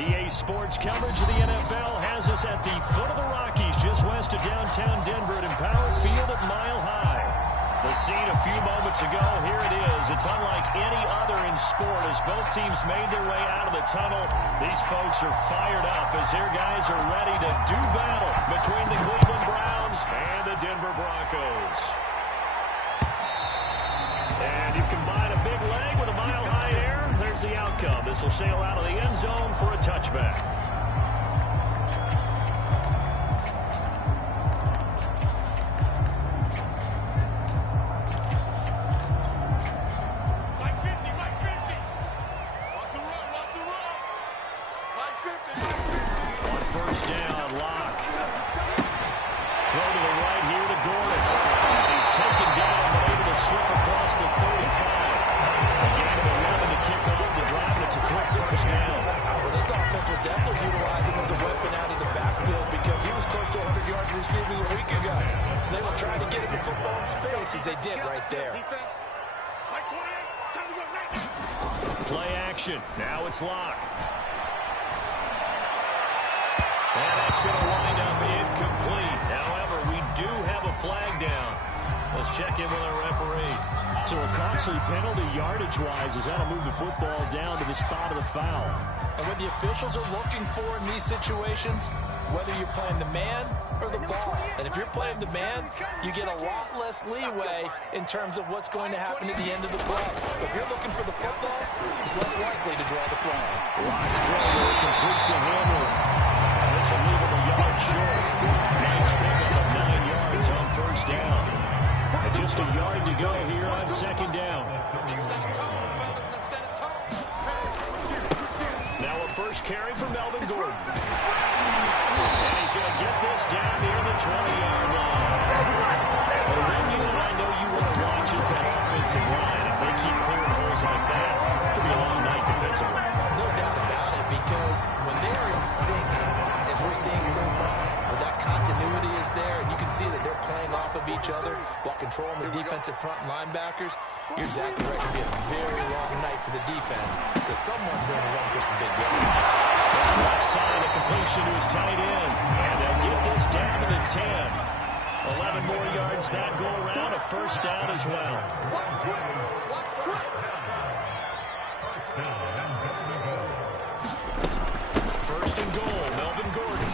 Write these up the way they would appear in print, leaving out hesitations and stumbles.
EA Sports coverage of the NFL has us at the foot of the Rockies, just west of downtown Denver at Empower Field at Mile High. The scene a few moments ago, here it is. It's unlike any other in sport as both teams made their way out of the tunnel. These folks are fired up as their guys are ready to do battle between the Cleveland Browns and the Denver Broncos. And you combine a big leg with a mile-high air, there's the outcome. This will sail out of the end zone for a touchback. Now it's Locke. And that's going to wind up incomplete. However, we do have a flag down. Let's check in with our referee. So a costly penalty yardage-wise as that'll move the football down to the spot of the foul. And what the officials are looking for in these situations, whether you're playing the man or the ball. And if you're playing the man, you get a lot less leeway in terms of what's going to happen at the end of the play. But if you're looking for the football, it's less likely to draw the flag. Locke's throw complete to Hammer. This will leave him a yard short. Nice pickup of 9 yards on first down. And just a yard to go here on second down. Now a first carry for Melvin Gordon. And he's going to get this down near the 20-yard line. Well, one unit I know you want to watch is that offensive line. If they keep clearing holes like that, it could be a long night defensively. No doubt about it, because when they're in sync, as we're seeing so far, when that continuity is there, and you can see that they're playing off of each other while controlling the defensive front linebackers, you're exactly right. It could be a very long night for the defense because someone's going to run for some big yards. Left side, a completion to his tight end. And they'll get this down to the 10. 11 more yards that go around, a first down as well. First and goal, Melvin Gordon.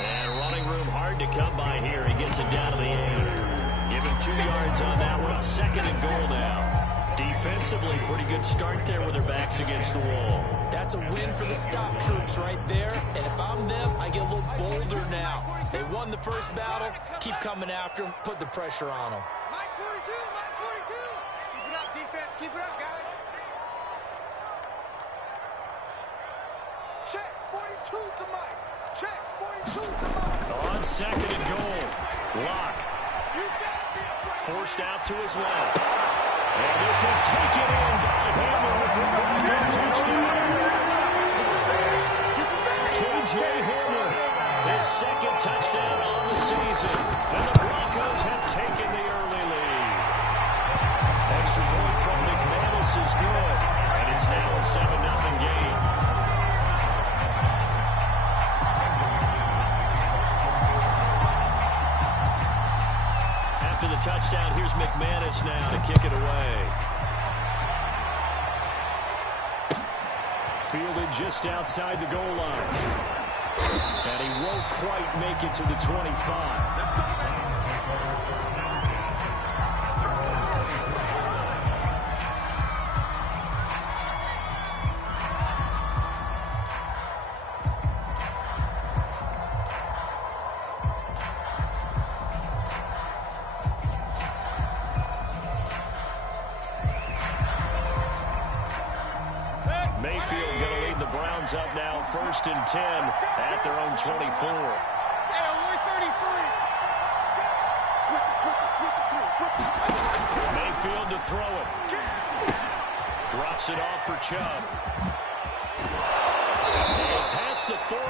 And running room hard to come by here. He gets it down to the 8. Give him 2 yards on that one. Second and goal now. Defensively, pretty good start there with their backs against the wall. That's a win for the stop troops right there. And if I'm them, I get a little bolder now. They won the first battle. Keep coming after them. Put the pressure on them. Mike 42, Mike 42. Keep it up, defense. Keep it up, guys. Check. 42's the Mike. Check. 42's the Mike. On second and goal. Locke. Forced out to his left. And this is taken in by Hammer with the Bronco touchdown. K.J. Hammer, his second touchdown on the season. And the Broncos have taken the early lead. Extra point from McManus is good. And it's now a 7-0 game. After the touchdown, here's McManus now to kick it away. Fielded just outside the goal line. And he won't quite make it to the 25. Mayfield going to lead the Browns up now, 1st and 10 at their own 24. Mayfield to throw it. Drops it off for Chubb. Past the 40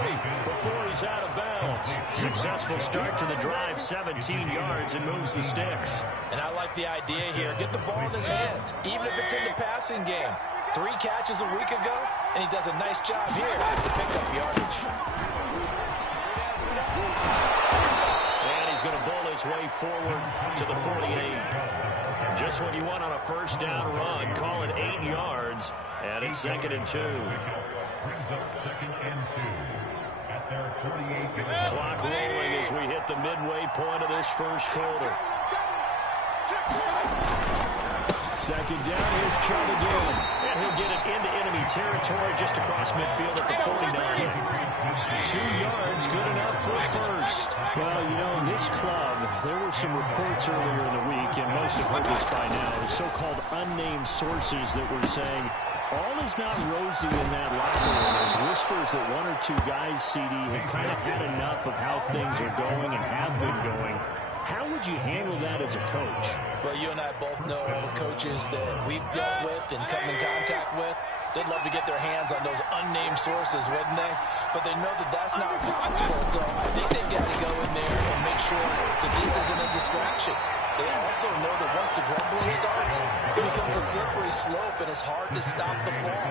before he's out of bounds. Successful start to the drive, 17 yards, and moves the sticks. And I like the idea here. Get the ball in his hands, even if it's in the passing game. 3 catches a week ago, and he does a nice job here to pick up yardage. And he's going to bowl his way forward to the 48. Just what you want on a first down run. Call it 8 yards, and it's 2nd and 2. Clock rolling as we hit the midway point of this first quarter. 2nd down, here's Chubb again. And he'll get it into enemy territory just across midfield at the 49. 2 yards, good enough for a first. Well, you know, this club, there were some reports earlier in the week, and most have heard this by now, so-called unnamed sources that were saying all is not rosy in that locker room. There's whispers that 1 or 2 guys, CD, have kind of had enough of how things are going and have been going. How would you handle that as a coach? Well, you and I both know the coaches that we've dealt with and come in contact with. They'd love to get their hands on those unnamed sources, wouldn't they? But they know that that's not possible, so I think they've got to go in there and make sure that this isn't a distraction. They also know that once the grumbling starts, it becomes a slippery slope, and it's hard to stop the fall.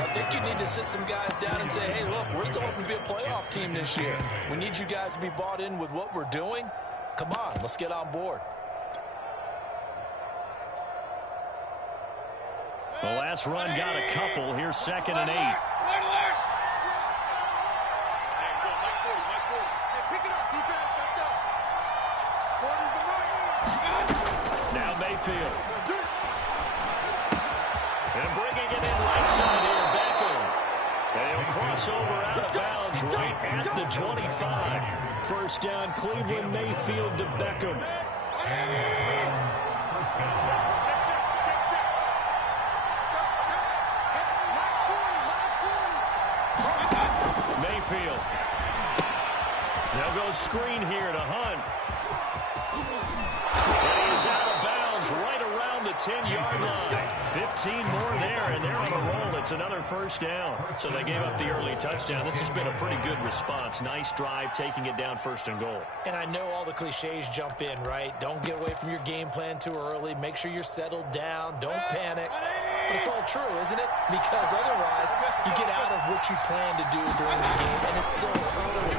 I think you need to sit some guys down and say, hey, look, we're still hoping to be a playoff team this year. We need you guys to be bought in with what we're doing. Come on, let's get on board. The last run got a couple. Here's 2nd and 8. Hey, pick it up, defense. Let's go. 40's the right. Now Mayfield. And bringing it in right side here, Beckham. And he'll cross over out of bounds right at the 25. First down, Cleveland, Mayfield to Beckham. Mayfield. Now goes screen here to Hunt. And he's out of bounds right around the 10-yard line. 15 more there, and they're on a roll. It's another first down. So they gave up the early touchdown. This has been a pretty good response. Nice drive, taking it down 1st and goal. And I know all the cliches jump in, right? Don't get away from your game plan too early. Make sure you're settled down. Don't panic. But it's all true, isn't it? Because otherwise, you get out of what you plan to do during the game, and it's still early.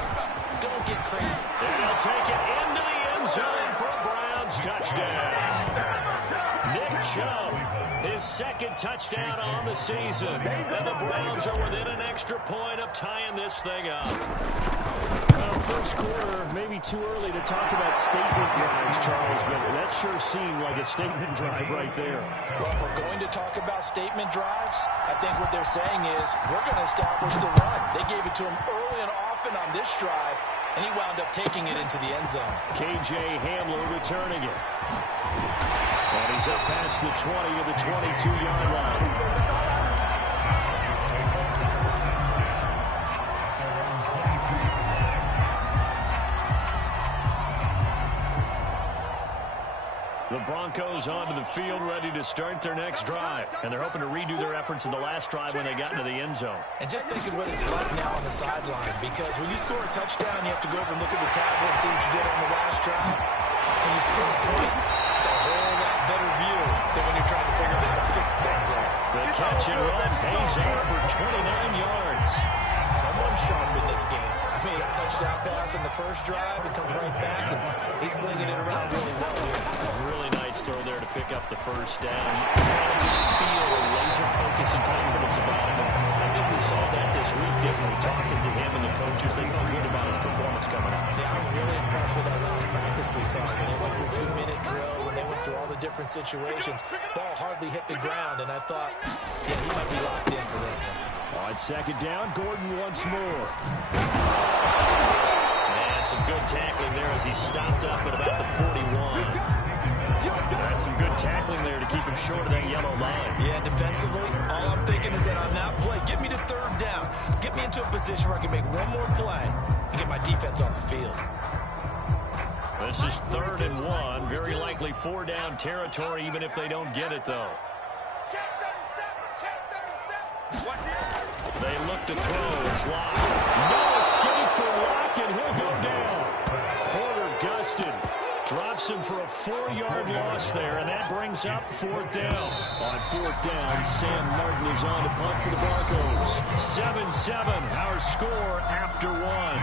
Don't get crazy. And he'll take it into the end zone for a Browns touchdown. Nick Chubb, his 2nd touchdown on the season. And the Browns are within an extra point of tying this thing up. First quarter, maybe too early to talk about statement drives, Charles, but that sure seemed like a statement drive right there. Well, if we're going to talk about statement drives, I think what they're saying is we're going to establish the run. They gave it to him early and often on this drive, and he wound up taking it into the end zone. K.J. Hamler returning it. And he's up past the 20 to the 22-yard line. The Broncos onto the field, ready to start their next drive. And they're hoping to redo their efforts in the last drive when they got into the end zone. And just think of what it's like now on the sideline, because when you score a touchdown, you have to go over and look at the tablet and see what you did on the last drive. When you score points, it's a whole lot better view than when you're trying to figure out how to fix things out. The catch and run pays off for 29 yards. Someone's sharp in this game. I mean, a touchdown pass on the first drive, it comes right back, and he's flinging it around really well here. Really nice throw there to pick up the first down. You kind of just feel a laser focus and confidence about him. I think we saw that this week, didn't we? Talking to him and the coaches, they felt good about his performance coming out. Yeah, I was really impressed with that last practice we saw. When they went through 2-minute drill, when they went through all the different situations, ball hardly hit the ground, and I thought, yeah, he might be locked in for this one. On 2nd down, Gordon once more. And some good tackling there as he stopped up at about the 41. That's some good tackling there to keep him short of that yellow line. Yeah, defensively, all I'm thinking is that on that play, get me to 3rd down. Get me into a position where I can make one more play and get my defense off the field. This is 3rd and 1. Very likely 4-down territory, even if they don't get it, though. They look to throw. It's locked. No escape for Locke, and he'll go down. Porter gusted. Drops him for a 4-yard loss there, and that brings brings up fourth down. On fourth down, Sam Martin is on to punt for the Broncos. 7-7, our score after one.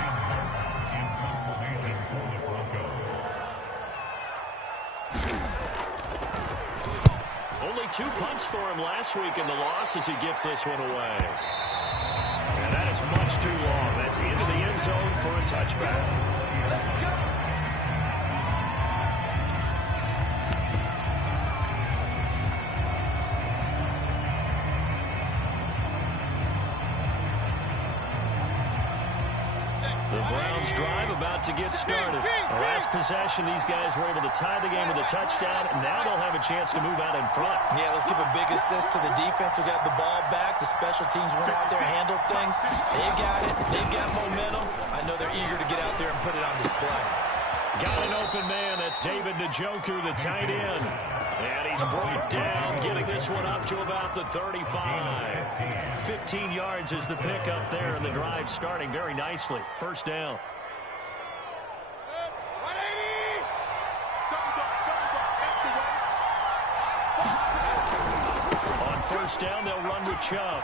Only 2 punts for him last week in the loss as he gets this one away. And that is much too long. That's into the end zone for a touchback. The Browns drive about to get started. The last possession, these guys were able to tie the game with a touchdown, and now they'll have a chance to move out in front. Yeah, let's give a big assist to the defense who got the ball back. The special teams went out there and handled things. They've got it. They've got momentum. I know they're eager to get out there and put it on display. Got an open man. That's David Njoku, the tight end. And he's brought down, getting this one up to about the 35. 15 yards is the pick up there, and the drive starting very nicely. First down. On first down, they'll run with Chubb.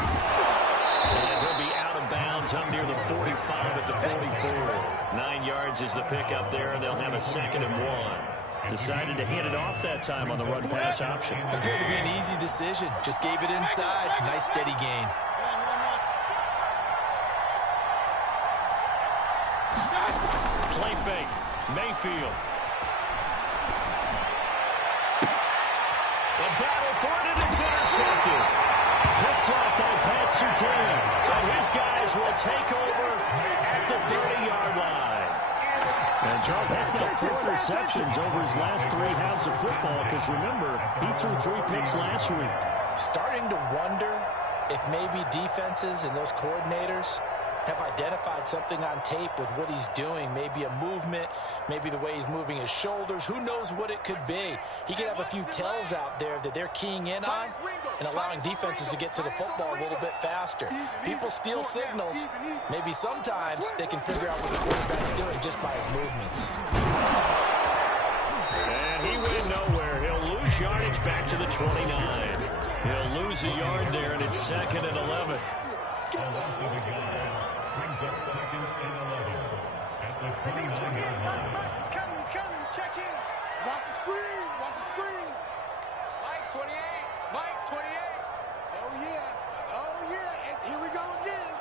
And he'll be out of bounds up near the 45 at the 44. 9 yards is the pick up there, and they'll have a 2nd and 1. Decided to hand it off that time on the run-pass option. Appeared to be an easy decision. Just gave it inside. Nice, steady gain. Play fake. Mayfield. The battle for it, and it's intercepted. Picked off by Pat Surtain. And his guys will take over at the 30-yard line. And, Charles, that's now 4 receptions over his last 3 halves of football, because, remember, he threw 3 picks last week. Starting to wonder if maybe defenses and those coordinators have identified something on tape with what he's doing. Maybe a movement, maybe the way he's moving his shoulders. Who knows what it could be? He could have a few tells out there that they're keying in on and allowing defenses to get to the football a little bit faster. People steal signals. Maybe sometimes they can figure out what the quarterback's doing just by his movements. And he went nowhere. He'll lose yardage back to the 29. He'll lose a yard there, and it's 2nd and 11. Brings up 2nd and 11 at the 29-yard line. He's coming. Check in. Watch the screen. Mike 28. Oh, yeah. And here we go again.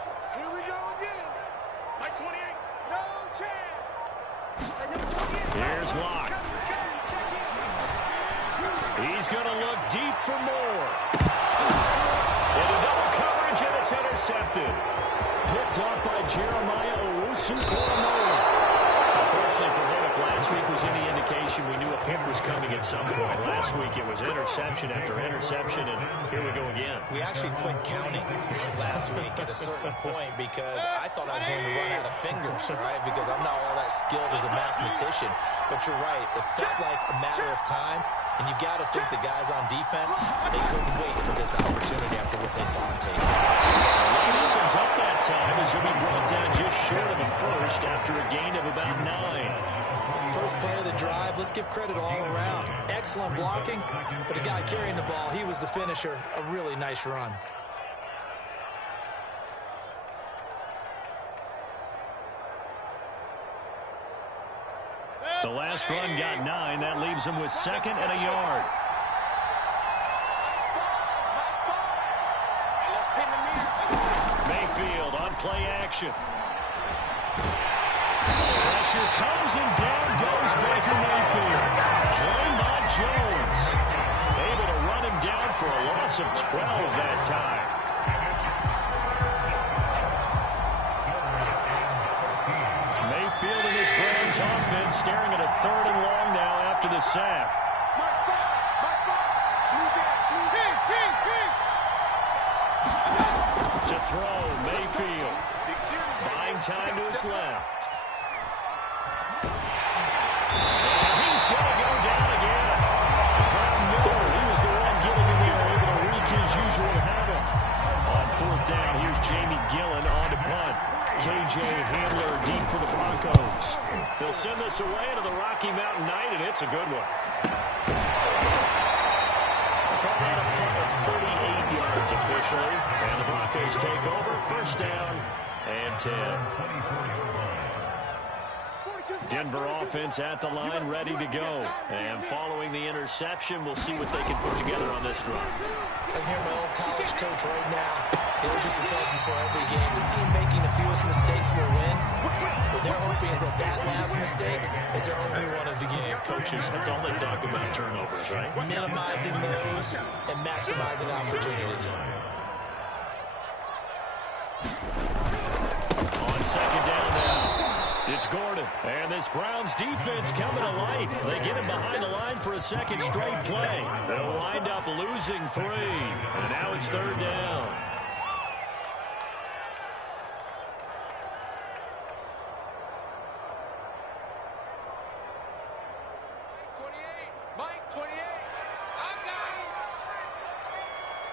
Mike 28. No chance. Here's Locke. Check in. He's going to look deep for more. Into double coverage, and it's intercepted. Picked off by Jeremiah Owusu-Koramoah. Unfortunately for him, if last week was any indication, we knew a pick was coming at some point. Last week it was interception after interception, and here we go again. We actually quit counting last week at a certain point because I thought I was going to run out of fingers, all right, because I'm not all that skilled as a mathematician. But you're right. It felt like a matter of time, and you got to think the guys on defense, they couldn't wait for this opportunity after what they saw on tape. Line opens up that time as he'll be brought down just short of a first after a gain of about 9. First play of the drive, let's give credit all around. Excellent blocking, but the guy carrying the ball, he was the finisher. A really nice run. The last run got 9. That leaves him with 2nd and a yard. Mayfield on play action. Pressure comes and down goes Baker Mayfield. Draymond Jones able to run him down for a loss of 12 that time. Mayfield and his Browns offense staring at a 3rd and long now after the sack. To throw, Mayfield. Buying time to his left. And he's going to go down again. Von Miller, he was the one getting in there, able to wreak his usual havoc. On 4th down, here's Jamie Gillen on to punt. KJ Hamler deep for the Broncos. They'll send this away into the Rocky Mountain Night, and it's a good one. It's officially, and the Broncos take over. First down and 10. Denver offense at the line, ready to go. And following the interception, we'll see what they can put together on this drive. I can hear my old college coach right now. He always used to tell us before every game, the team making the fewest mistakes will win. What they're hoping is that last mistake is their only one of the game. Coaches, that's all they talk about, turnovers, right? Minimizing those and maximizing opportunities. On second down now, it's Gordon. And this Browns defense coming to life. They get him behind the line for a second straight play. They'll wind up losing 3. And now it's third down. Mike, 28. I got him.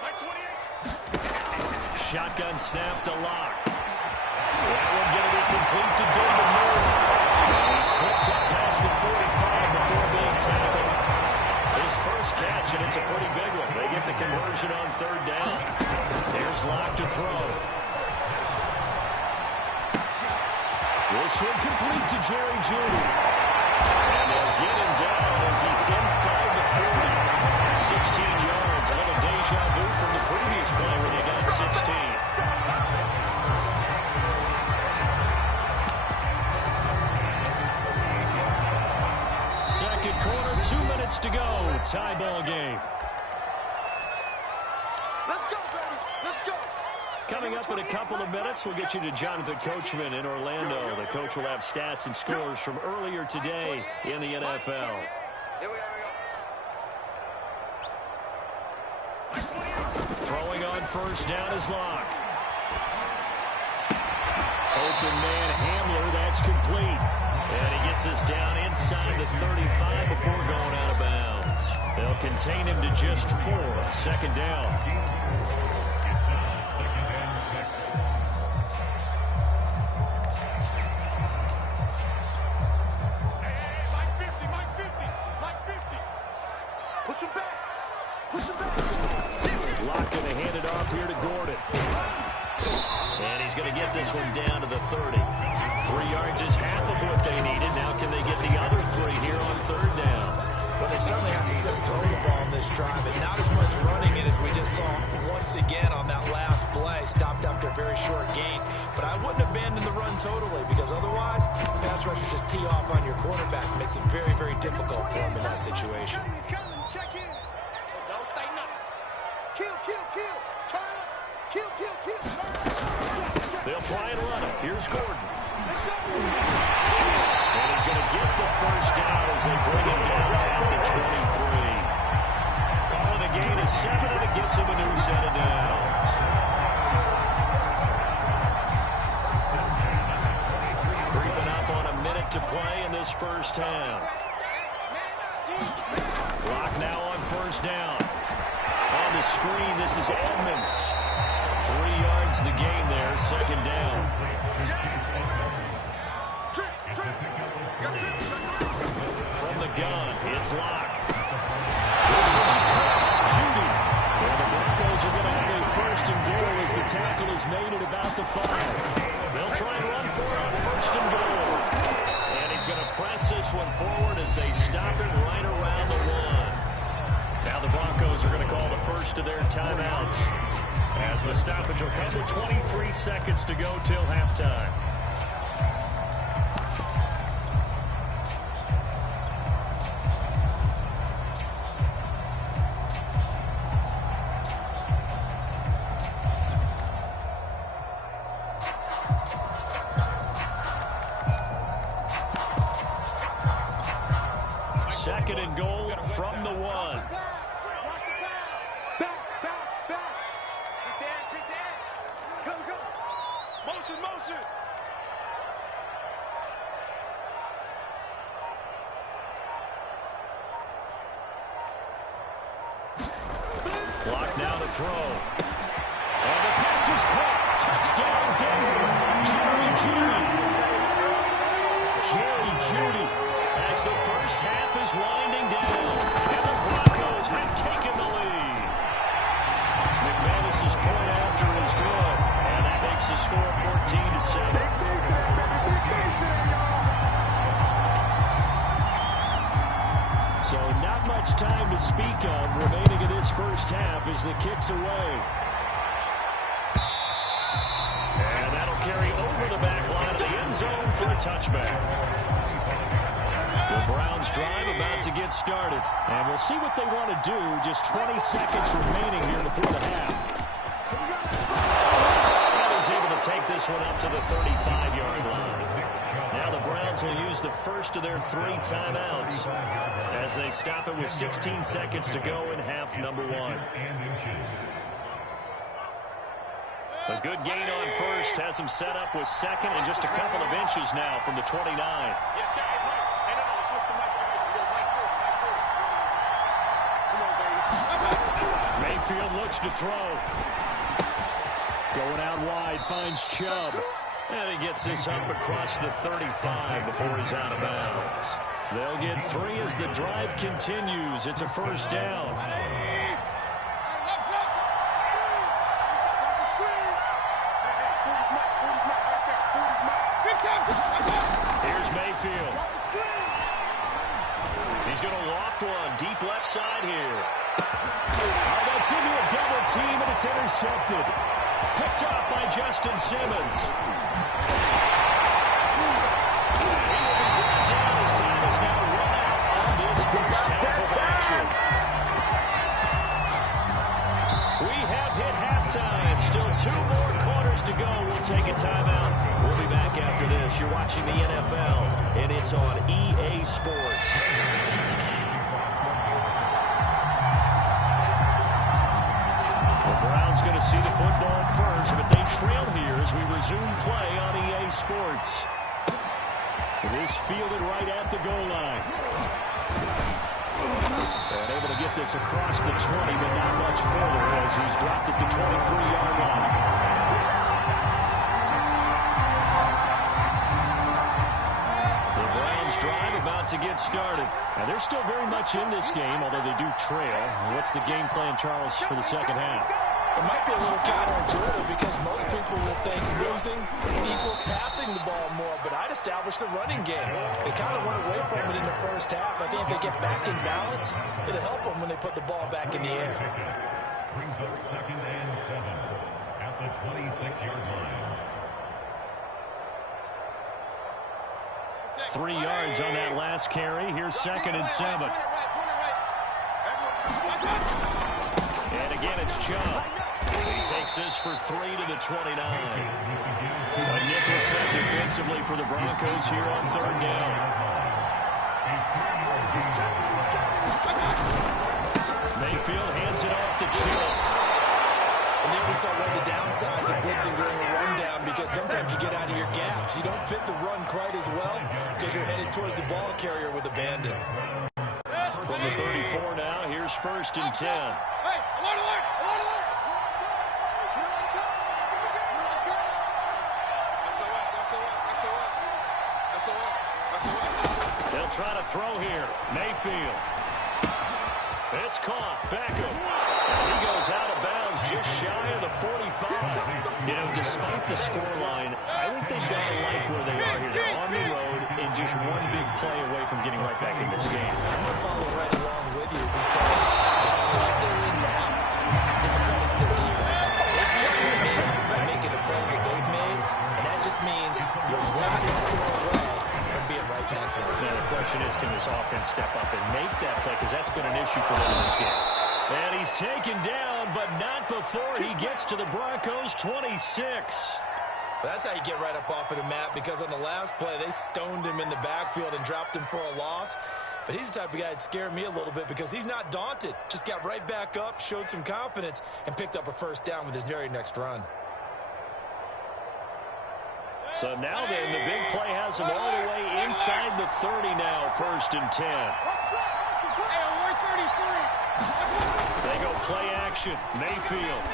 Mike, 28. Shotgun snap to Locke. That one going to be complete to David Moore. He slips up past the 45 before being tackled. His first catch, and it's a pretty big one. They get the conversion on third down. Here's Locke to throw. This one complete to Jerry Jeudy. And they'll get him down as he's inside the 40. 16 yards. A little deja vu from the previous play when they got 16. Second quarter, 2 minutes to go. Tie ball game. Let's go, baby. Let's go. Coming up in a couple of minutes, we'll get you to Jonathan Coachman in Orlando. The coach will have stats and scores from earlier today in the NFL. Here we go. Throwing on first down is Locke. Open man Hamler, that's complete. And he gets us down inside the 35 before going out of bounds. They'll contain him to just 4. Second down. Push him back. Push him back. Locke going to hand it off here to Gordon. And he's going to get this one down to the 30. 3 yards is half of what they needed. Now can they get the other 3 here on third down? Well, they certainly had success throwing the ball on this drive, and not as much running it as we just saw once again on that last play. Stopped after a very short gain. But I wouldn't abandon the run totally, because otherwise, pass rushers just tee off on your quarterback. Makes it very, very difficult for him in that situation. He's coming. Check in. So don't say nothing. Kill. Turn up. Kill. Turn up. They'll try and run it. Here's Gordon. Let's go. And he's going to get the first down as they bring him down at the 23. Calling a gain of 7, and it gets him a new set of downs. Creeping up on a minute to play in this first half. Clock now on first down. On the screen, this is Edmonds. 3 yards the gain there, second down. From the gun, it's Locke. Jeudy. And the Broncos are going to have a first and goal as the tackle is made at about the 5. They'll try and run for it on first and goal. And he's going to press this one forward as they stop it right around the 1. Now the Broncos are going to call the first of their timeouts, as the stoppage will come with 23 seconds to go till halftime. Second and goal from the 1. Watch the pass. Back. Get there. Go. Motion. Block now to throw. And the pass is caught. Touchdown, Denver. Jerry Jeudy as the first half is winding down. And the Broncos have taken the lead. McManus garbage time to speak of remaining in this first half as the kick's away. And that'll carry over the back line of the end zone for a touchback. The Browns drive about to get started. And we'll see what they want to do. Just 20 seconds remaining here before the half. And he's able to take this one up to the 35-yard line. Now the Browns will use the first of their 3 timeouts as they stop it with 16 seconds to go in half number 1. A good gain on first has him set up with second and just a couple of inches now from the 29. Mayfield looks to throw. Going out wide, finds Chubb. And he gets this up across the 35 before he's out of bounds. They'll get 3 as the drive continues. It's a first down. Here's Mayfield. He's going to loft one deep left side here. Oh, that's into a double team, and it's intercepted. Picked off by Justin Simmons. He will be brought down as time is now run out on this first half of action. We have hit halftime. Still 2 more quarters to go. We'll take a timeout. We'll be back after this. You're watching the NFL, and it's on EA Sports. Going to see the football first, but they trail here as we resume play on EA Sports. This fielded right at the goal line. And able to get this across the 20, but not much further as he's dropped at the 23-yard line. The Browns drive about to get started. Now they're still very much in this game, although they do trail. What's the game plan, Charles, for the second half? It might be a little counterintuitive because most people will think losing equals passing the ball more, but I'd establish the running game. They kind of went away from it in the first half. I think if they get back in balance, it'll help them when they put the ball back in the air. Brings up 2nd and 7 at the 26-yard line. 3 yards on that last carry. Here's 2nd and 7. And again, it's Chubb. He takes this for 3 to the 29. A nickel set defensively for the Broncos here on 3rd down. Mayfield hands it off to Chubb. And there we saw one of the downsides of blitzing during a rundown because sometimes you get out of your gaps. You don't fit the run quite as well because you're headed towards the ball carrier with abandon. From the 34 now, here's 1st and 10. Hey, alert, alert, alert, alert! They'll try to throw here. Mayfield. It's caught. Beckham. And he goes out of bounds just shy of the 45. You know, despite the scoreline, I think they've got to like where they are here. They're on the road and just one big play away from getting right back in this game. I'm going to follow right along with you because the spot they're in now is a credit to their defense. They've kept them in by making the plays that they've made, and that just means you're one big score away from being right back there. Now, the question is, can this offense step up and make that play? Because that's been an issue for them in this game. And he's taken down, but not before he gets to the Broncos' 26. That's how you get right up off of the mat, because on the last play, they stoned him in the backfield and dropped him for a loss. But he's the type of guy that scared me a little bit because he's not daunted. Just got right back up, showed some confidence, and picked up a first down with his very next run. So now then, the big play has him all the way inside the 30 now, 1st and 10. They go play action. Mayfield.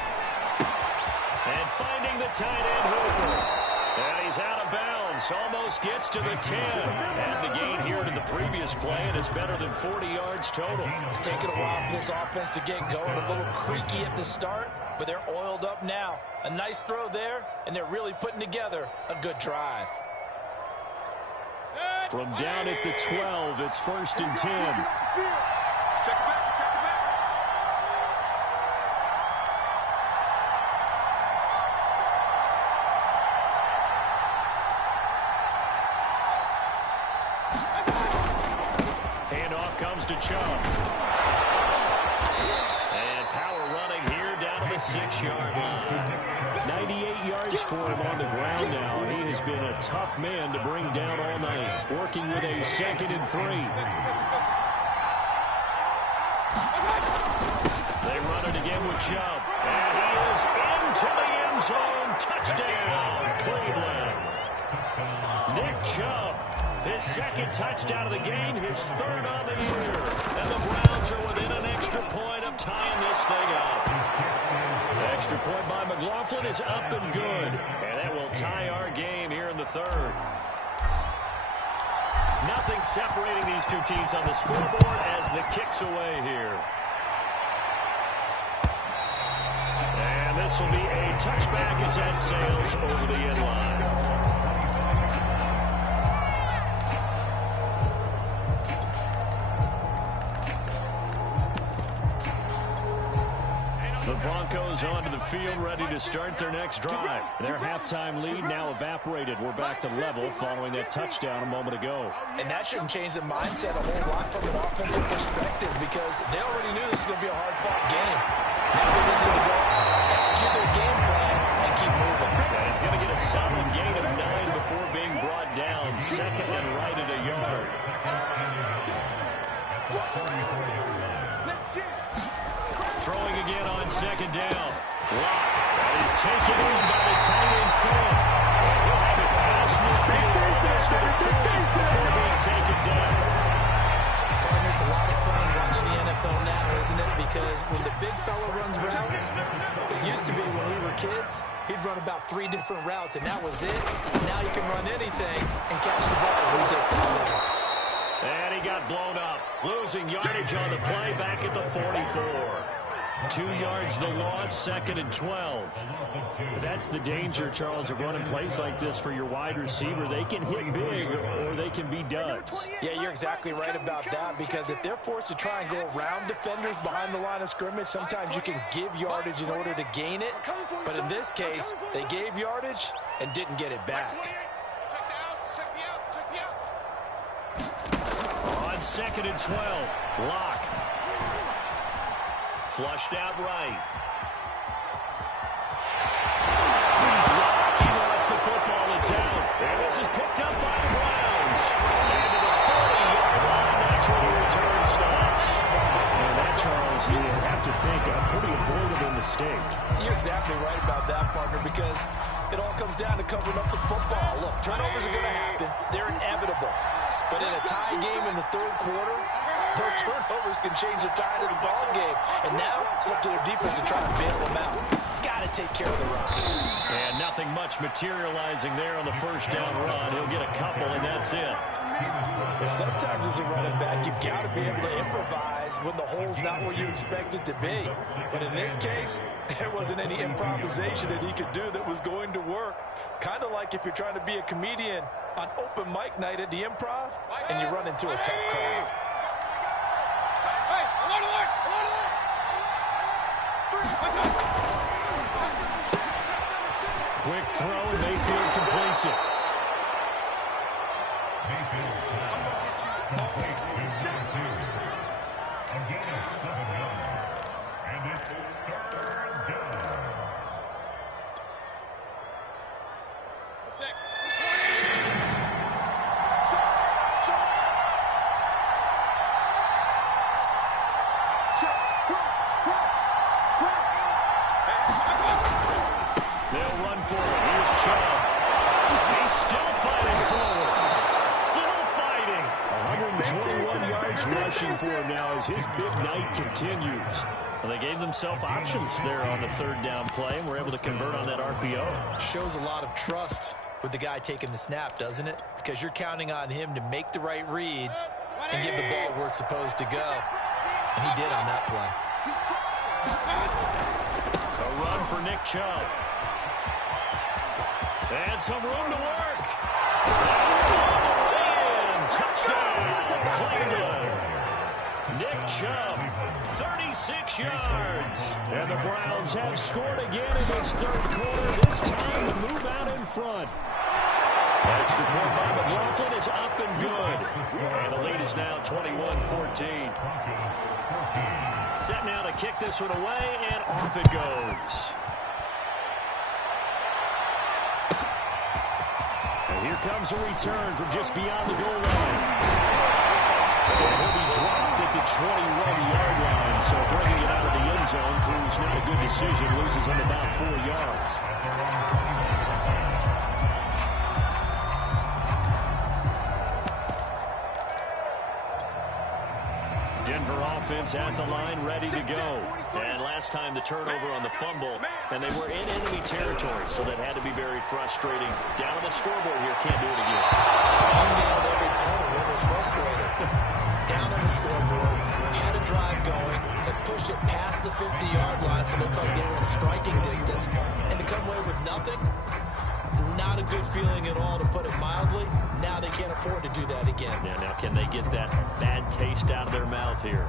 And finding the tight end Hooper. And he's out of bounds. Almost gets to the 10. And the gain here to the previous play, and it's better than 40 yards total. It's taken a while for this offense to get going. A little creaky at the start, but they're oiled up now. A nice throw there, and they're really putting together a good drive. From down at the 12, it's 1st and 10. Check it back. comes to Chubb. And power running here down to the 6-yard line. 98 yards for him on the ground now. He has been a tough man to bring down all night. Working with a 2nd and 3. They run it again with Chubb. And he is into the end zone. Touchdown, Cleveland. Nick Chubb, his 2nd touchdown of the game, his 3rd on the year. And the Browns are within an extra point of tying this thing up. The extra point by McLaughlin is up and good. And that will tie our game here in the 3rd. Nothing separating these two teams on the scoreboard as the kick's away here. And this will be a touchback as that sails over the end line. The Broncos onto the field, ready to start their next drive. Their halftime lead now evaporated. We're back to level following that touchdown a moment ago. And that shouldn't change the mindset a whole lot from an offensive perspective because they already knew this was going to be a hard-fought game. Now they're just going to go execute their game plan and keep moving. And he's going to get a solid gain of 9 before being brought down. 2nd and right at a yard. Throwing again on 2nd down. Lock. That is taken in by the tight end Phil. And he'll have it past midfield almost to the 40 before being taken down. It's a lot of fun watching the NFL now, isn't it? Because when the big fella runs routes, it used to be when we were kids, he'd run about 3 different routes, and that was it. Now you can run anything and catch the ball, as we just saw there. And he got blown up. Losing yardage on the play back at the 44. 2 yards the loss, 2nd and 12. That's the danger, Charles, of running plays like this for your wide receiver. They can hit big or they can be duds. Yeah, you're exactly right about that because if they're forced to try and go around defenders behind the line of scrimmage, sometimes you can give yardage in order to gain it. But in this case, they gave yardage and didn't get it back. On 2nd and 12, Lock. Flushed out right. He wants the football. It's out. And this is picked up by the Browns. And to the 40-yard line, that's where the return stops. And that, Charles, you have to think a pretty avoidable mistake. You're exactly right about that, partner, because it all comes down to covering up the football. Look, turnovers are going to happen. They're inevitable. But in a tie game in the 3rd quarter, those turnovers can change the tide of the ball game. And now it's up to their defense to try and bail them out. Got to take care of the run. And nothing much materializing there on the 1st down run. He'll get a couple, and that's it. But sometimes as a running back, you've got to be able to improvise when the hole's not where you expect it to be. But in this case, there wasn't any improvisation that he could do that was going to work. Kind of like if you're trying to be a comedian on open mic night at the Improv, and you run into a tough crowd. Hey, alert, alert, alert, alert. Quick throw, and Mayfield completes it. They'll run for it. Here's Chubb. He's still fighting forward. Still fighting. 121 yards rushing for him now as his big night continues. Well, they gave themselves options there on the 3rd down play and were able to convert on that RPO. Shows a lot of trust with the guy taking the snap, doesn't it? Because you're counting on him to make the right reads and give the ball where it's supposed to go. And he did on that play. A run for Nick Chubb. And some room to work. And touchdown, Cleveland. Nick Chubb, 36 yards. And the Browns have scored again in this 3rd quarter, this time to move out in front. Extra point by McLaughlin is up and good. And the lead is now 21-14. Set now to kick this one away, and off it goes. And here comes a return from just beyond the goal line. And he'll be dropped at the 21-yard line, so bringing it out of the end zone proves not a good decision. Loses him about 4 yards. Denver offense at the line, ready to go. And last time the turnover on the fumble, and they were in enemy territory, so that had to be very frustrating. Down on the scoreboard here, can't do it again. He nailed every point. It was frustrating. Down on the scoreboard, had a drive going, had pushed it past the 50-yard line, so they thought they were in striking distance, and to come away with nothing, not a good feeling at all, to put it mildly. Now they can't afford to do that again. Yeah, now can they get that bad taste out of their mouth here?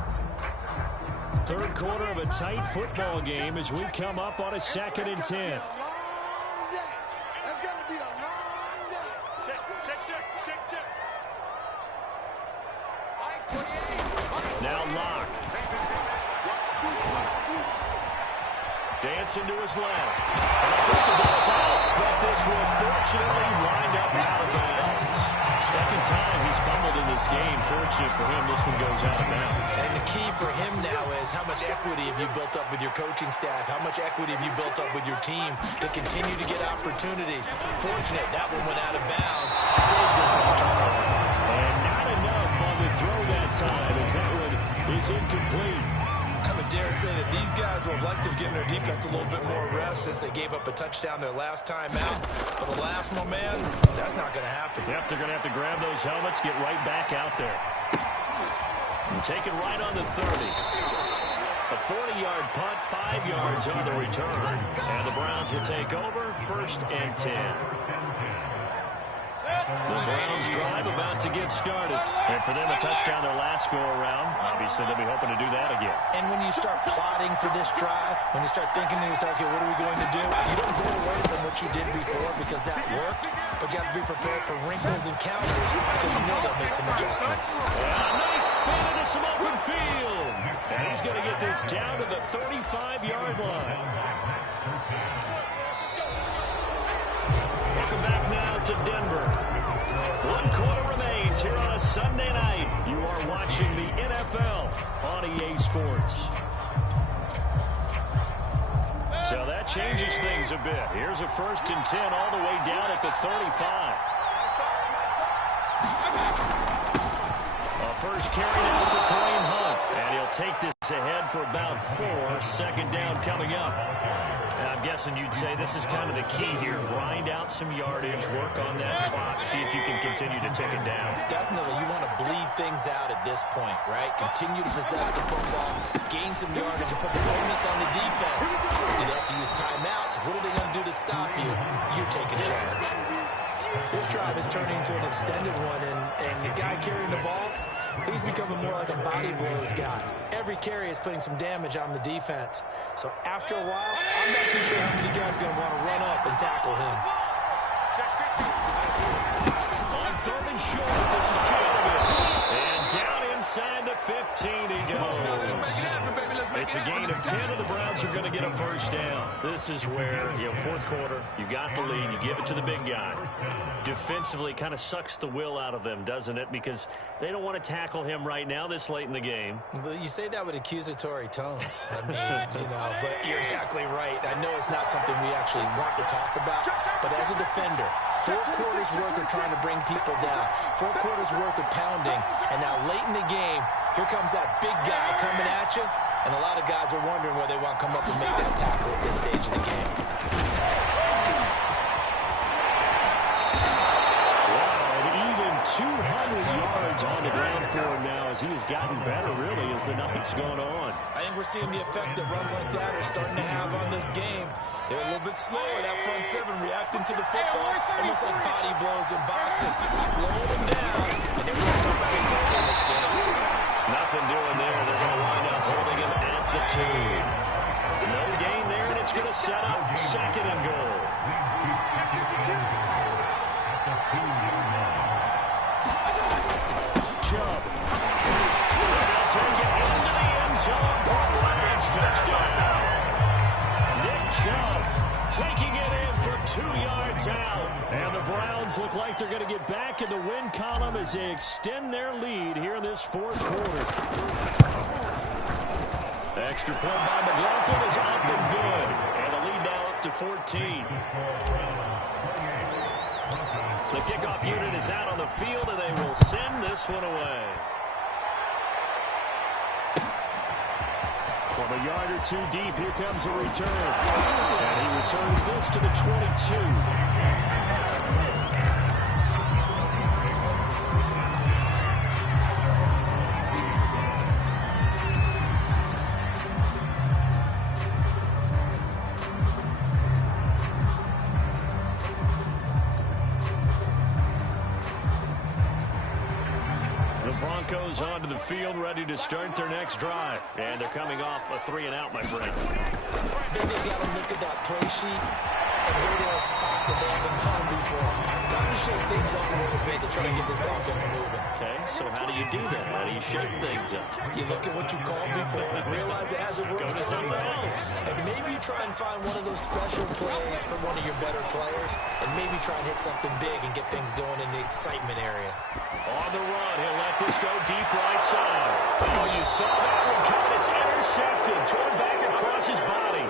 Third quarter of a tight football game as we come up on a 2nd and 10. That's going to be a long day. Check. Now Locke. Dancing to his left. And I think the ball's out, but this will fortunately wind up out of bounds. Second time he's fumbled in this game. Fortunate for him, this one goes out of bounds. And the key for him now is how much equity have you built up with your coaching staff? How much equity have you built up with your team to continue to get opportunities? Fortunate, that one went out of bounds. Saved him from a turnover. And not enough on the throw that time as that one is incomplete. I would dare say that these guys would have liked to have given their defense a little bit more rest since they gave up a touchdown their last time out. But alas, my man, that's not going to happen. Yep, they're going to have to grab those helmets, get right back out there. And take it right on the 30. A 40-yard punt, 5 yards on the return. And the Browns will take over, 1st and 10. The Browns drive about to get started. And for them, a touchdown their last go-around. Obviously, they'll be hoping to do that again. And when you start plotting for this drive, when you start thinking to yourself, okay, what are we going to do? You don't go away from what you did before because that worked, but you have to be prepared for wrinkles and counters because you know they'll make some adjustments. And a nice spin into some open field. And he's going to get this down to the 35-yard line. Welcome back now to Denver. 1 quarter remains here on a Sunday night. You are watching the NFL on EA Sports. So that changes things a bit. Here's a 1st and 10 all the way down at the 35. A first carry now for Kareem Hunt. And he'll take this ahead for about 4. 2nd down coming up. And I'm guessing you'd say this is kind of the key here. Grind out some yardage, work on that clock, see if you can continue to tick it down. Definitely, you want to bleed things out at this point, right? Continue to possess the football, gain some yardage, and put the onus on the defense. Do they have to use timeouts? What are they going to do to stop you? You're taking charge. This drive is turning into an extended one, and the guy carrying the ball, he's becoming more like a body blows guy. Every carry is putting some damage on the defense. So after a while, I'm not too sure how many guys are going to want to run up and tackle him. On 3rd and short, this is Janovich. And down inside the 15 he goes. It's a gain of 10, and the Browns are going to get a 1st down. This is where, 4th quarter, you got the lead, you give it to the big guy. Defensively, kind of sucks the will out of them, doesn't it? Because they don't want to tackle him right now this late in the game. But you say that with accusatory tones. I mean, but you're exactly right. I know it's not something we actually want to talk about, but as a defender, 4 quarters worth of trying to bring people down, 4 quarters worth of pounding, and now late in the game, here comes that big guy coming at you, and a lot of guys are wondering whether they want to come up and make that tackle at this stage of the game. Wow, and even 200 yards on the ground for him now as he has gotten better, really, as the night's gone on. I think we're seeing the effect that runs like that are starting to have on this game. They're a little bit slower, that front 7, reacting to the football, almost like body blows in boxing. Slow them down, and they're going to start to take over in this game. Nothing doing there. They're going to wind up holding him at the 2. No gain there, and it's going to set up 2nd and goal. Chubb. They'll take it into the end zone for a Lions touchdown. Nick Chubb taking it in for 2 yards out. And the Browns look like they're going to get back in the win column as they extend their lead here in this fourth quarter. Extra point by McLaughlin is up and good. And the lead now up to 14. The kickoff unit is out on the field, and they will send this one away. From a yard or two deep, here comes a return. And he returns this to the 22. Bronc-hoes onto the field, ready to start their next drive. And they're coming off a 3-and-out, my friend. Then they got to look at that play sheet and go to a spot that they haven't gone before. Time to shake things up a little bit to try to get this offense moving. Okay, so how do you do that? How do you shake things up? You look at what you called before, realize it hasn't worked. Go to something else. And maybe you try and find one of those special plays for one of your better players, and maybe try and hit something big and get things going in the excitement area. On the run, he'll let this go deep right side. Oh, you saw that one coming. It's intercepted. Thrown back across his body.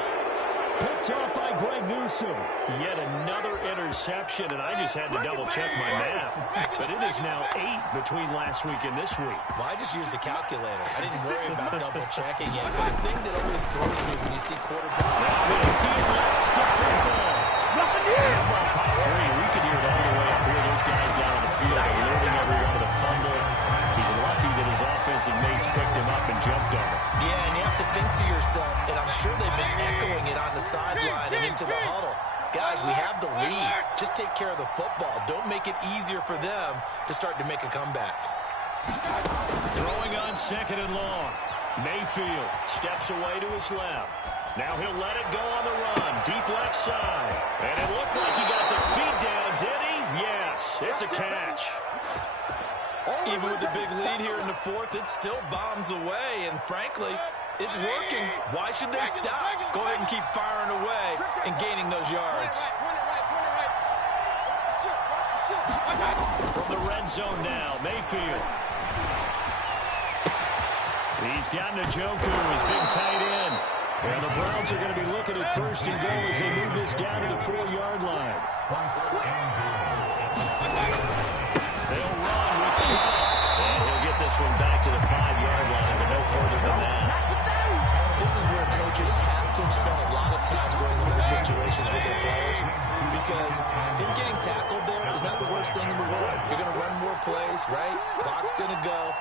Picked off by Greg Newsome. Yet another interception, and I just had to double-check my math. But it is now 8 between last week and this week. Well, I just used a calculator. I didn't worry about double-checking it. But the thing that always throws me when you see quarterbacks. Nothing here. Pop free. We can hear it all the way up here. Those guys down on the field are learning every run of the fumble. He's lucky that his offensive mates picked him up and jumped on him. Yeah, and you have to think to yourself, and I'm sure they've been echoing it on the sideline and into the huddle. Guys, we have the lead. Just take care of the football. Don't make it easier for them to start to make a comeback. Throwing on 2nd and long. Mayfield steps away to his left. Now he'll let it go on the run. Deep left side. And it looked like he got the feet down, did he? Yes, it's a catch. Even with the big lead here in the fourth, it still bombs away. And frankly, it's working. Why should they stop? Go ahead and keep firing away and gaining those yards. From the red zone now, Mayfield. He's got Njoku, his big tight end. And the Browns are going to be looking at 1st and goal as they move this down to the 4-yard line. They'll run with Chubb. And he'll get this one back to the 5-yard line, but no further than that. This is where coaches have to spend a lot of time going into the situations with their players, because him getting tackled there is not the worst thing in the world. You're going to run more plays, right? Clock's going to go.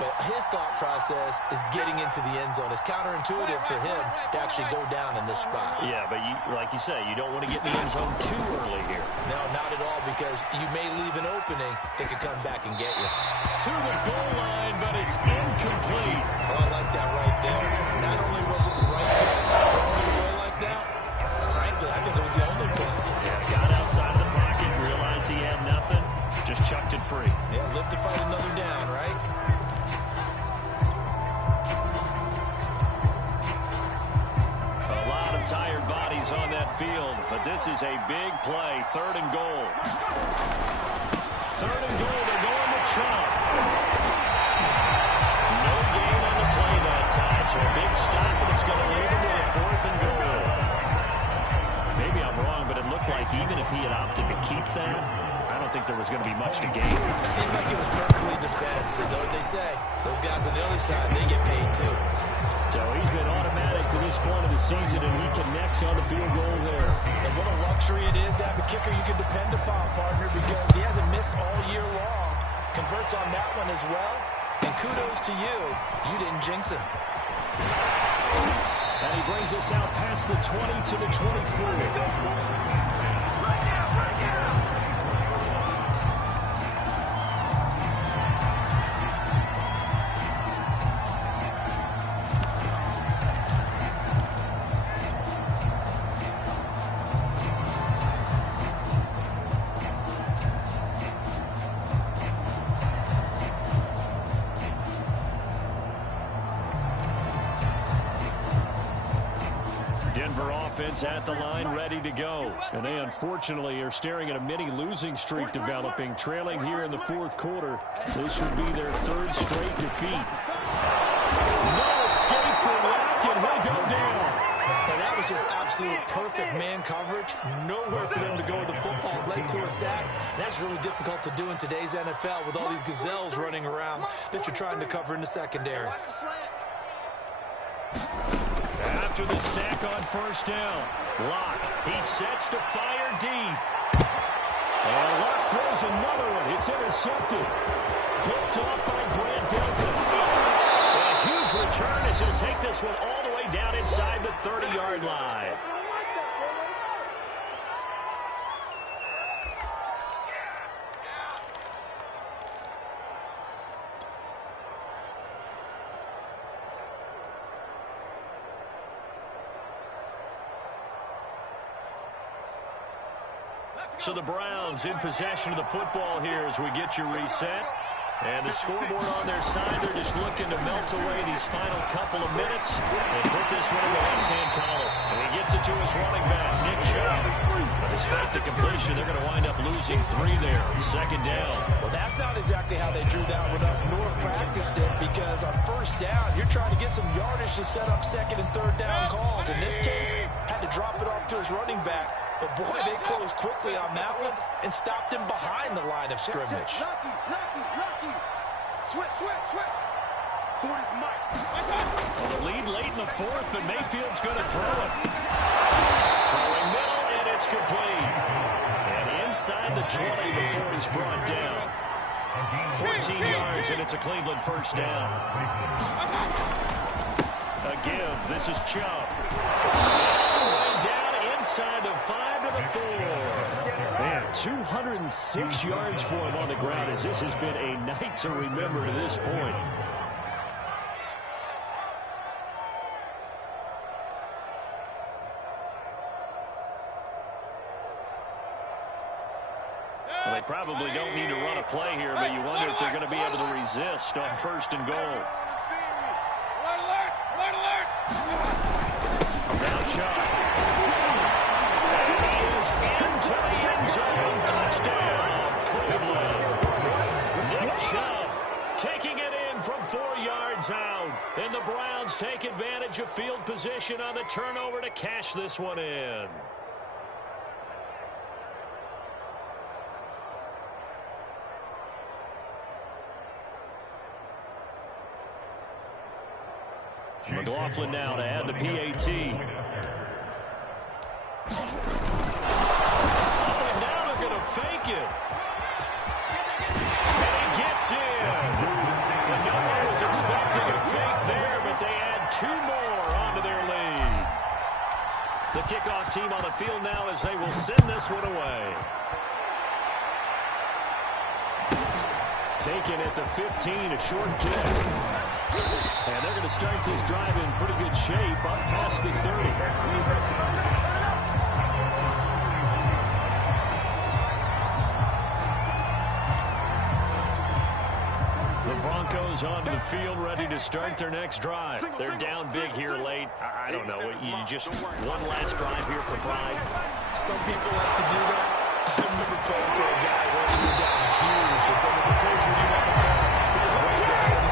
But his thought process is getting into the end zone. It's counterintuitive for him to actually go down in this spot. Yeah, but like you say, you don't want to get in the end zone too early here. No, not at all, because you may leave an opening that could come back and get you. To the goal line, but it's incomplete. Oh, I like that right there. Not only was it the right play, throwing it away like that, frankly, I think it was the only play. Yeah, got outside of the pocket, realized he had nothing, just chucked it free. Yeah, live to fight another down, right? Tired bodies on that field, but this is a big play. 3rd and goal. 3rd and goal. They're going to Chubb. No gain on the play that time, so a big stop, and it's going to lead them to a 4th and goal. Maybe I'm wrong, but it looked like even if he had opted to keep that, I don't think there was going to be much to gain. It seemed like it was perfectly defensive. Know what they say? Those guys on the other side, they get paid too. So he's been automatic to this point of the season, and he connects on the field goal there. And what a luxury it is to have a kicker you can depend upon, partner, because he hasn't missed all year long. Converts on that one as well. And kudos to you. You didn't jinx him. And he brings us out past the 20 to the 24. offense at the line, ready to go. And they unfortunately are staring at a mini losing streak developing, trailing here in the fourth quarter. This would be their third straight defeat. No escape for Rock, and he'll go down. And that was just absolute perfect man coverage. Nowhere for them to go with the football. Led to a sack. And that's really difficult to do in today's NFL with all these gazelles running around that you're trying to cover in the secondary. After the sack on first down, Locke, he sets to fire deep. And Locke throws another one. It's intercepted. Picked off by Grant Delpit. A huge return as he'll take this one all the way down inside the 30-yard line. So the Browns in possession of the football here as we get you reset. And the scoreboard on their side, they're just looking to melt away these final couple of minutes and put this one in the left-hand column. And he gets it to his running back, Nick Chubb. But despite the completion, they're going to wind up losing 3 there. Second down. Well, that's not exactly how they drew that one up nor practiced it, because on first down, you're trying to get some yardage to set up second and third down calls. In this case, had to drop it off to his running back. But, boy, they closed quickly on that one and stopped him behind the line of scrimmage. Lucky. Switch. 40's Mike. Well, the lead late in the fourth, but Mayfield's going to throw it. Throwing middle, and it's complete. And inside the 20 before he's brought down. 14 yards, and it's a Cleveland first down. A give. This is Chubb. All the way down inside the 5 to the 4. Man, 206 yards for him on the ground as this has been a night to remember to this point. Well, they probably don't need to run a play here, but you wonder if they're going to be able to resist on first and goal. Now Chubb. He is into the end zone. Touchdown, Cleveland. Nick Chubb taking it in from 4 yards out. And the Browns take advantage of field position on the turnover to cash this one in. McLaughlin now to add the PAT. Oh, now they're going to fake it. And he gets in. And no one was expecting a fake there, but they add 2 more onto their lead. The kickoff team on the field now as they will send this one away. Taken at the 15, a short kick. And they're going to start this drive in pretty good shape up past the 30. The Broncos onto the field, ready to start their next drive. They're down big here late. I don't know. You just one last drive here for pride. Some people like to do that. I remember playing for a guy once we got huge. And someone said, "Coach, what do you want to call?" He was way behind.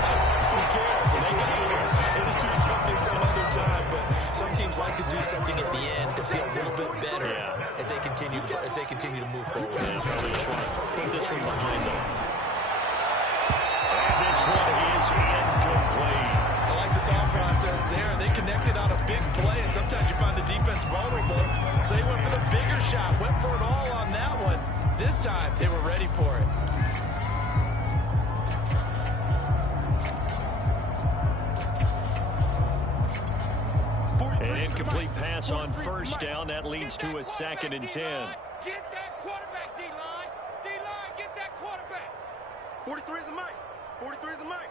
Who cares? Just get out here and do something some other time. But some teams like to do something at the end to feel a little bit better as they continue to move forward. Yeah, probably just want to put this one behind them. And this one is incomplete. I like the thought process there. They connected on a big play, and sometimes you find the defense vulnerable. So they went for the bigger shot, went for it all on that one. This time, they were ready for it. An incomplete pass on first down. That leads to a 2nd and 10. Get that quarterback, D-line. D-line, get that quarterback. 43 is the mic. 43 is the mic.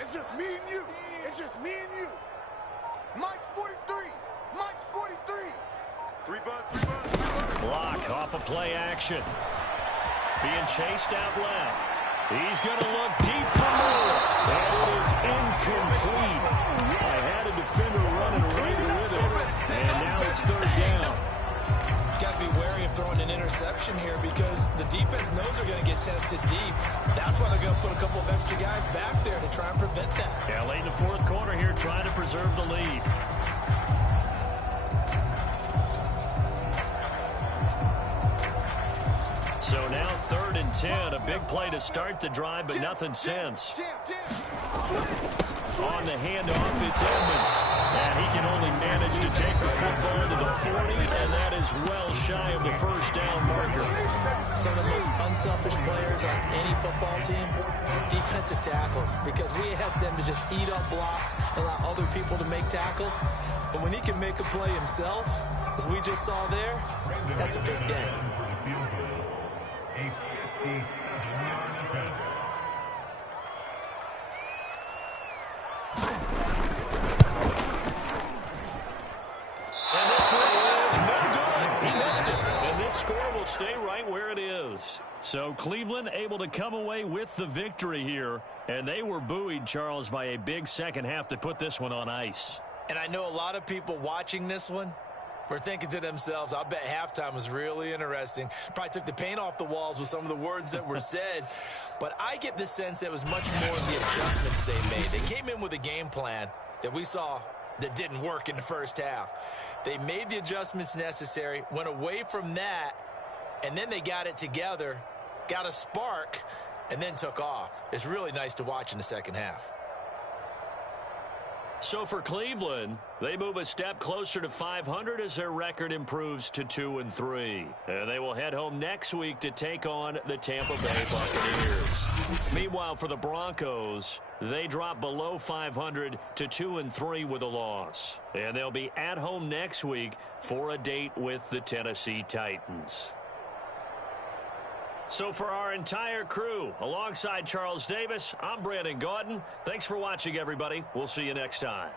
It's just me and you. It's just me and you. Mike's 43. Mike's 43. 3 buzz. Block off of play action. Being chased out left. He's going to look deep for more. And it is incomplete. I had a defender running right with it. And now it's third down. Got to be wary of throwing an interception here because the defense knows they're going to get tested deep. That's why they're going to put a couple of extra guys back there to try and prevent that. Yeah, late in the fourth quarter here, trying to preserve the lead. So now 3rd and 10, a big play to start the drive, but nothing since. On the handoff, it's Edmonds. And he can only manage to take the football to the 40, and that is well shy of the first down marker. Some of the most unselfish players on any football team, defensive tackles, because we ask them to just eat up blocks and allow other people to make tackles. But when he can make a play himself, as we just saw there, that's a big day. And this one is no good. He missed it. And this score will stay right where it is. So Cleveland able to come away with the victory here. And they were buoyed, Charles, by a big second half to put this one on ice. And I know a lot of people watching this one were thinking to themselves, I bet halftime was really interesting. Probably took the paint off the walls with some of the words that were said. But I get the sense that it was much more of the adjustments they made. They came in with a game plan that we saw that didn't work in the first half. They made the adjustments necessary, went away from that, and then they got it together, got a spark, and then took off. It's really nice to watch in the second half. So for Cleveland, they move a step closer to 500 as their record improves to 2-3. And they will head home next week to take on the Tampa Bay Buccaneers. Meanwhile, for the Broncos, they drop below 500 to 2-3 with a loss. And they'll be at home next week for a date with the Tennessee Titans. So for our entire crew, alongside Charles Davis, I'm Brandon Gaudin. Thanks for watching, everybody. We'll see you next time.